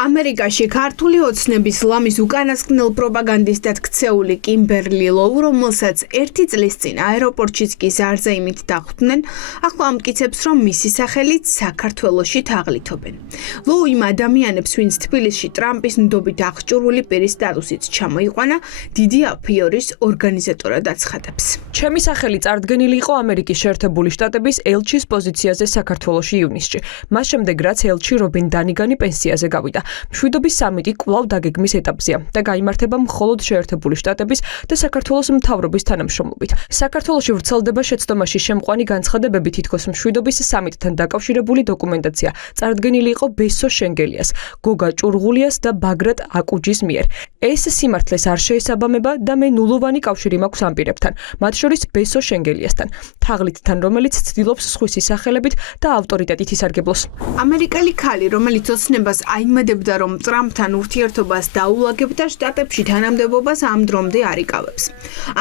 ამერიკაში ქართული ოცნების ლამის უკანასკნელ პროპაგანდისტად ქცეული კიმბერლი ლოუ, რომელსაც 1 წლის წინ აეროპორტშიც კი ზარზეიმით დახვდნენ, ახლა ამტკიცებს, რომ მისი სახელით საქართველოში თაღლითობენ. ლოუ იმ ადამიანებს, ვინც თბილისში ტრამპის ნდობით აღჭურვილი პირის სტატუსით ჩამოიყვანა, დიდი აფიორის ორგანიზატორად აცხადებს. ჩემი სახელი წარდგენილი იყო ამერიკის შეერთებული შტატების ელჩის პოზიციაზე საქართველოში ივნისში. მას შემდეგ რაც ელჩი რობინ დანიგანი პენსიაზე გავიდა. მშვიდობის სამიტი კვლავ დაგეგმის ეტაპზეა და გაიმართება მხოლოდ შეერთებული შტატების და საქართველოს მთავრობის თანამშრომლობით. საქართველოში ვრცელდება შეცდომაში შემყვანი განცხადებები, თითქოს მშვიდობის სამიტთან დაკავშირებული დოკუმენტაცია წარდგენილი იყო ბესო შენგელიას, გოგა ჭურღულიას და ბაგრატ აკუჯის მიერ. ეს სიმართლეს არ შეესაბამება და მე ნულოვანი კავშირი მაქვს ამ პირებთან, მათ შორის ბესო შენგელიასთან, თაღლითთან, რომელიც ცდილობს სხვისი სახელებით და ავტორიტეტით ისარგებლოს. ამერიკელი ქალი, რომელიც ოცნებას აიმედებდა, რომ ტრამპთან ურთიერთობას დაულაგებდა, შტატებში თანამდებობას ამ დრომდე არ იკავებს.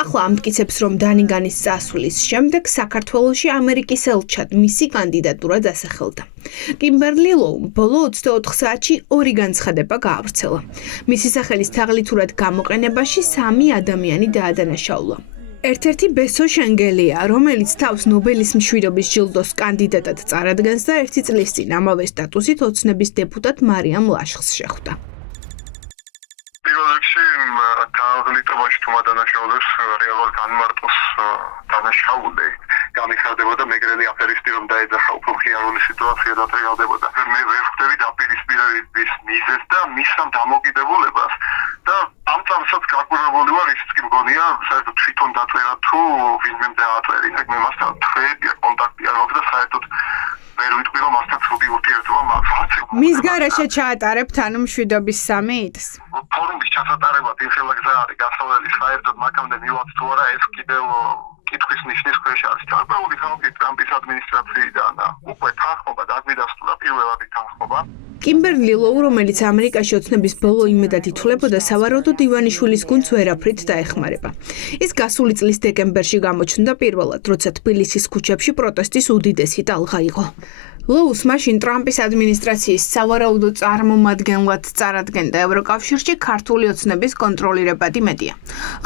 ახლა ამტკიცებს, რომ დანიგანის წასვლის შემდეგ საქართველოში ამერიკის ელჩად მისი კანდიდატურა დასახელდა. კიმბერლი ლოუმ ბოლო 24 საათში 2 განცხადება გაავრცელა. მისი სახელის თაღლითურად გამოყენებაში 3 ადამიანი დაადანაშაულა. ერთ-ერთი ბესო შენგელია, რომელიც თავს ნობელის მშვიდობის ჯილდოს კანდიდატად წარადგენს და 1 წლის წინ ამავე სტატუსით ოცნების დეპუტატ მარიამ ლაშხს შეხვდა. პირველ რიგში თაღლითობაში თუ მადანაშაულებს რეალურად განმარტოს დანაშაულე განიხარდებოდა მეგრელი აფერისტი რომ დაეძახა უფრო მხიარული სიტუაცია დატრიალდებოდა. მე ვერ ხვდები დაპირისპირების მიზეზს და მის ამ დამოკიდებულებას და ამ წამსაც გაკვირვებული ვარ, ისიც კი მგონია საერთოდ თვითონ დაწერა თუ ვინმე დააწერა. მე მასთან თხეებია კონტაქტი არ მაქვს და საერთოდ ვერ ვიტყვი რომ მასთან ცუდი ურთიერთობა მაქვს. მის გარეშე ჩაატარებთ ანუ მშვიდობის სამიტს? ფორუმის ჩასატარება თიხელა გზა არის გასავლელი საერთოდ მაგამდე მივაც თუ არა ეს კიდევ კითხვის ნიშნის ქვეშ არის. გარკვეული ხალხი ტრამპის ადმინისტრაციიდან უკვე თანხმობა დაგვიდასტურა პირველადი თანხმობა. კიმბერლი ლოუ, რომელიც ამერიკაში ოცნების ბოლო იმედად ითვლებოდა, სავარაუდოდ ივანიშვილის გუნდს ვერაფრით დაეხმარება. ის გასული წლის დეკემბერში გამოჩნდა პირველად, როცა თბილისის ქუჩებში პროტესტის უდიდესი ტალღა იყო. ლოუს მაშინ ტრამპის ადმინისტრაციის სავარაუდო წარმომადგენლად წარადგენდა ევროკავშირში ქართული ოცნების კონტროლირებადი მედია.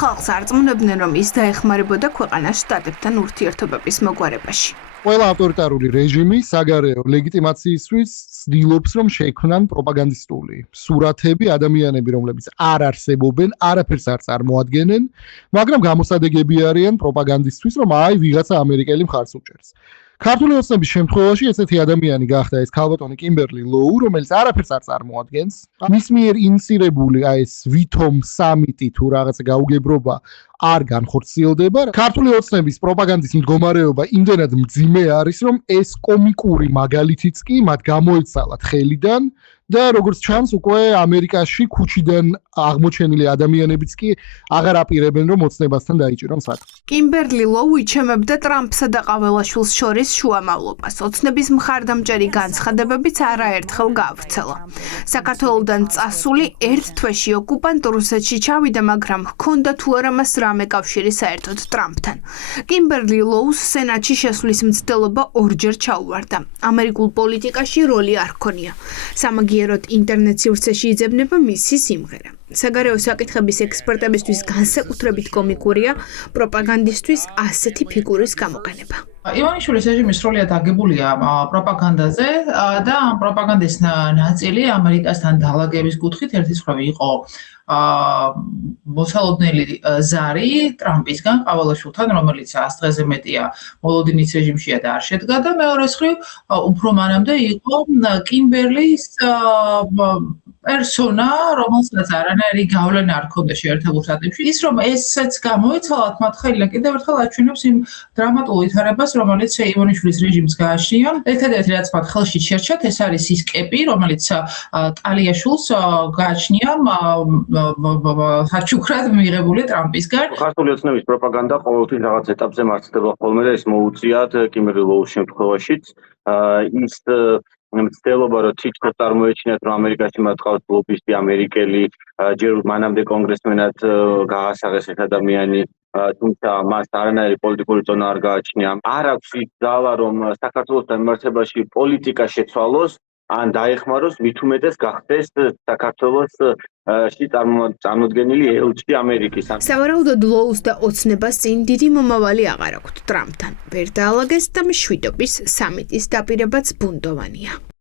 ხალხს არწმუნებდნენ, რომ ის დაეხმარებოდა ქვეყანას შტატებთან ურთიერთობების მოგვარებაში. ყველა ავტორიტარული რეჟიმი საგარეო ლეგიტიმაციისთვის ცდილობს, რომ შექმნან პროპაგანდისტული სურათები, ადამიანები, რომლებიც არ არსებობენ, არაფერს არ წარმოადგენენ, მაგრამ გამოსადეგები არიან პროპაგანდისტვის, რომ აი ვიღაცა ამერიკელი მხარს უჭერს. ქართული ოცნების შემთხვევაში ესეთი ადამიანი გახდა ეს ქალბატონი კიმბერლი ლოუ, რომელიც არაფერს არ წარმოადგენს. მის მიერ ინიცირებული ეს ვითომ სამიტი თუ რაღაცა გაუგებრობა არ განხორციელდება. ქართული ოცნების პროპაგანდის მდგომარეობა იმდენად მძიმე არის, რომ ეს კომიკური მაგალითიც კი მათ გამოეცალათ ხელიდან და როგორც ჩანს, უკვე ამერიკაში ქუჩიდან აღმოჩენილი ადამიანებიც კი აღარ აპირებენ, რომ ოცნებასთან დაიჭირონ საქმე. კიმბერლი ლოუ იჩემებდა ტრამპსა და ყაველაშვილს შორის შუამავლობას. ოცნების მხარდამჭერი განცხადებებიც არაერთხელ გაავრცელა. საქართველოდან წასული 1 თვეში ოკუპანტ რუსეთში ჩავიდა, მაგრამ ჰქონდა თუ არა მას რამე კავშირი საერთოდ ტრამპთან. კიმბერლი ლოუს სენატში შესვლის მცდელობა 2-ჯერ ჩაუვარდა. ამერიკულ პოლიტიკაში როლი არ ჰქონია. სამაგიეროდ ინტერნეტ სივრცეში იძებნება მისი სიმღერა. საგარეო საკითხების ექსპერტებისთვის განსაკუთრებით კომიკურია პროპაგანდისტვის ასეთი ფიგურის გამოყენება. ივანიშვილის რეჟიმის სრულიად აგებულია პროპაგანდაზე და ამ პროპაგანდის ნაწილი ამერიკასთან დალაგების კუთხით ერთის მხრივ იყო მოსალოდნელი ზარი ტრამპისგან ყაველაშვილთან, რომელიც 100 დღეზე მეტია მოლოდინის რეჟიმშია და არ შედგა და მეორეს მხრივ უფრო მანამდე იყო კიმბერლის პერსონა, რომელსაც არანაირი გავლენა არ ჰქონდა შეერთებულ შტატებში. ის რომ ესეც გამოიცვალათ, მათ ხელიდან კიდევ ერთხელ აჩვენებს იმ დრამატულ ვითარებას, რომელიც ივანიშვილის რეჟიმს გააჩნია. ერთადერთი რაც მათ ხელში შერჩათ, ეს არის ის კეპი, რომელიც ტალიაშვილს გააჩნია საჩუქრად მიღებული ტრამპისგან. ქართული ოცნების პროპაგანდა ყოველთვის რაღაც ეტაპზე მარცხდება ხოლმე და ეს მოუწიათ კიმბერლი ლოუს შემთხვევაშიც. ის მცდელობა რომ თითქოს წარმოეჩინათ რომ ამერიკაში მათ ყავს ლობისტი ამერიკელი ჯერ მანამდე კონგრესმენად გაასაღეს ეს ადამიანი თუმცა მას არანაირი პოლიტიკური ზონა არ გააჩნია არ აქვს ის ძალა რომ საქართველოს დამარცხებაში პოლიტიკა შეცვალოს ან დაეხმაროს მით უმეტეს გახდეს საქართველოსში წარმოდგენილი ელჩი ამერიკის. სავარაუდოდ ლოუს და ოცნებას წინ დიდი მომავალი აღარ აქვთ ტრამპთან. ვერ დაალაგეს და მშვიდობის სამიტის დაპირებაც ბუნდოვანია.